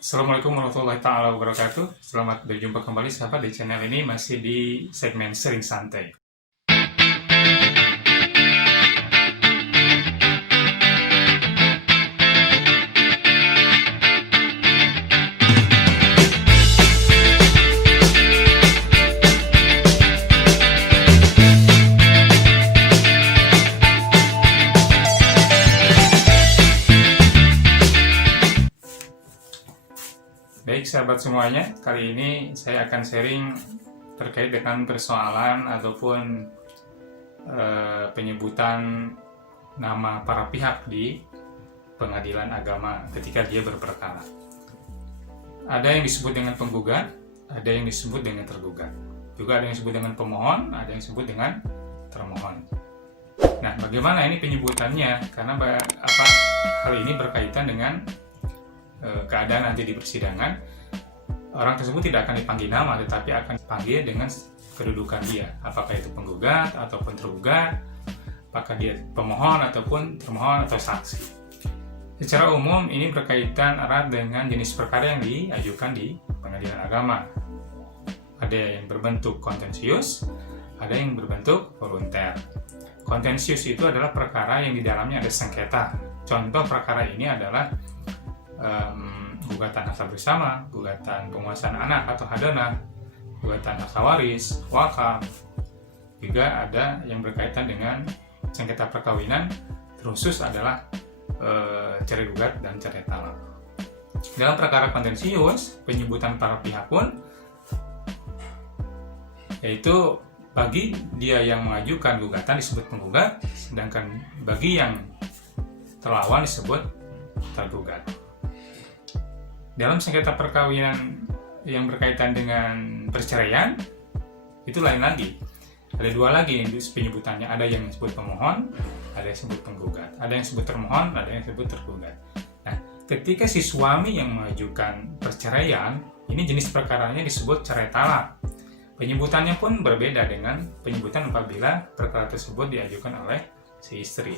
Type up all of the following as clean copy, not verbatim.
Assalamualaikum warahmatullahi taala wabarakatuh. Selamat berjumpa kembali sahabat di channel ini, masih di segmen Sering Santai. Baik sahabat semuanya, kali ini saya akan sharing terkait dengan persoalan ataupun penyebutan nama para pihak di pengadilan agama ketika dia berperkara. Ada yang disebut dengan penggugat, ada yang disebut dengan tergugat. Juga ada yang disebut dengan pemohon, ada yang disebut dengan termohon. Nah, bagaimana ini penyebutannya? Karena hal ini berkaitan dengan keadaan nanti di persidangan. Orang tersebut tidak akan dipanggil nama, tetapi akan dipanggil dengan kedudukan dia, apakah itu penggugat ataupun tergugat, apakah dia pemohon ataupun termohon atau saksi. Secara umum ini berkaitan erat dengan jenis perkara yang diajukan di pengadilan agama. Ada yang berbentuk kontensius, ada yang berbentuk volunter. Kontensius itu adalah perkara yang di dalamnya ada sengketa. Contoh perkara ini adalah gugatan asal bersama, gugatan penguasaan anak atau hadanah, gugatan asal waris, wakaf. Juga ada yang berkaitan dengan sengketa perkawinan, terkhusus adalah cerai gugat dan cerai talak. Dalam perkara kontensius, penyebutan para pihak pun yaitu bagi dia yang mengajukan gugatan disebut penggugat, sedangkan bagi yang terlawan disebut tergugat. Dalam sengketa perkawinan yang berkaitan dengan perceraian, itu lain lagi. Ada dua lagi penyebutannya, ada yang disebut pemohon, ada yang disebut penggugat, ada yang disebut termohon, ada yang disebut tergugat. Nah, ketika si suami yang mengajukan perceraian, ini jenis perkaranya disebut cerai talak. Penyebutannya pun berbeda dengan penyebutan apabila perkara tersebut diajukan oleh si istri.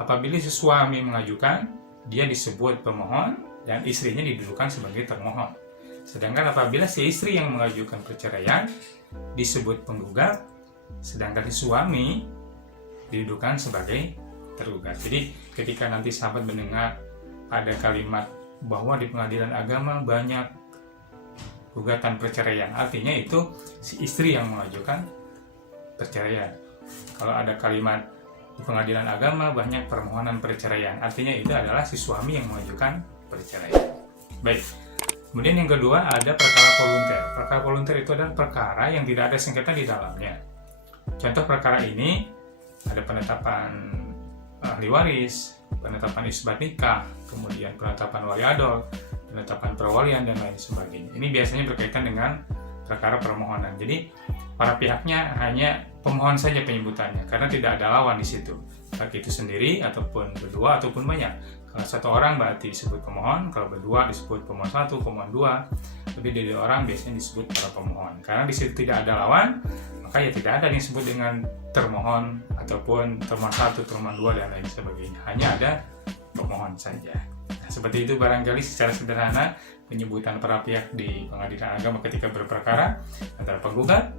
Apabila si suami mengajukan, dia disebut pemohon, dan istrinya didudukan sebagai termohon. Sedangkan apabila si istri yang mengajukan perceraian disebut penggugat, sedangkan si suami didudukan sebagai tergugat. Jadi ketika nanti sahabat mendengar ada kalimat bahwa di pengadilan agama banyak gugatan perceraian, artinya itu si istri yang mengajukan perceraian. Kalau ada kalimat di pengadilan agama banyak permohonan perceraian, artinya itu adalah si suami yang mengajukan perceraian. Baik. Kemudian yang kedua ada perkara volunter. Perkara volunter itu adalah perkara yang tidak ada sengketa di dalamnya. Contoh perkara ini ada penetapan ahli waris, penetapan isbat nikah, kemudian penetapan wali adol, penetapan perwalian dan lain sebagainya. Ini biasanya berkaitan dengan perkara permohonan. Jadi para pihaknya hanya pemohon saja penyebutannya karena tidak ada lawan di situ. Baik itu sendiri ataupun berdua ataupun banyak. Kalau satu orang berarti disebut pemohon, kalau berdua disebut pemohon satu, pemohon dua, lebih dari dua orang biasanya disebut para pemohon. Karena di situ tidak ada lawan, maka ya tidak ada yang disebut dengan termohon ataupun termohon satu, termohon dua dan lain sebagainya. Hanya ada pemohon saja. Nah, seperti itu barangkali secara sederhana penyebutan para pihak di pengadilan agama ketika berperkara antara penggugat,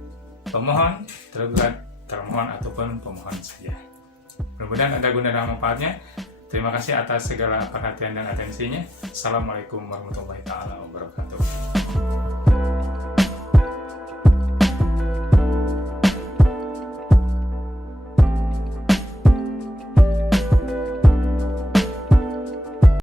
pemohon, tergugat, termohon ataupun pemohon saja. Mudah-mudahan ada guna dan manfaatnya. Terima kasih atas segala perhatian dan atensinya. Assalamualaikum warahmatullahi wabarakatuh.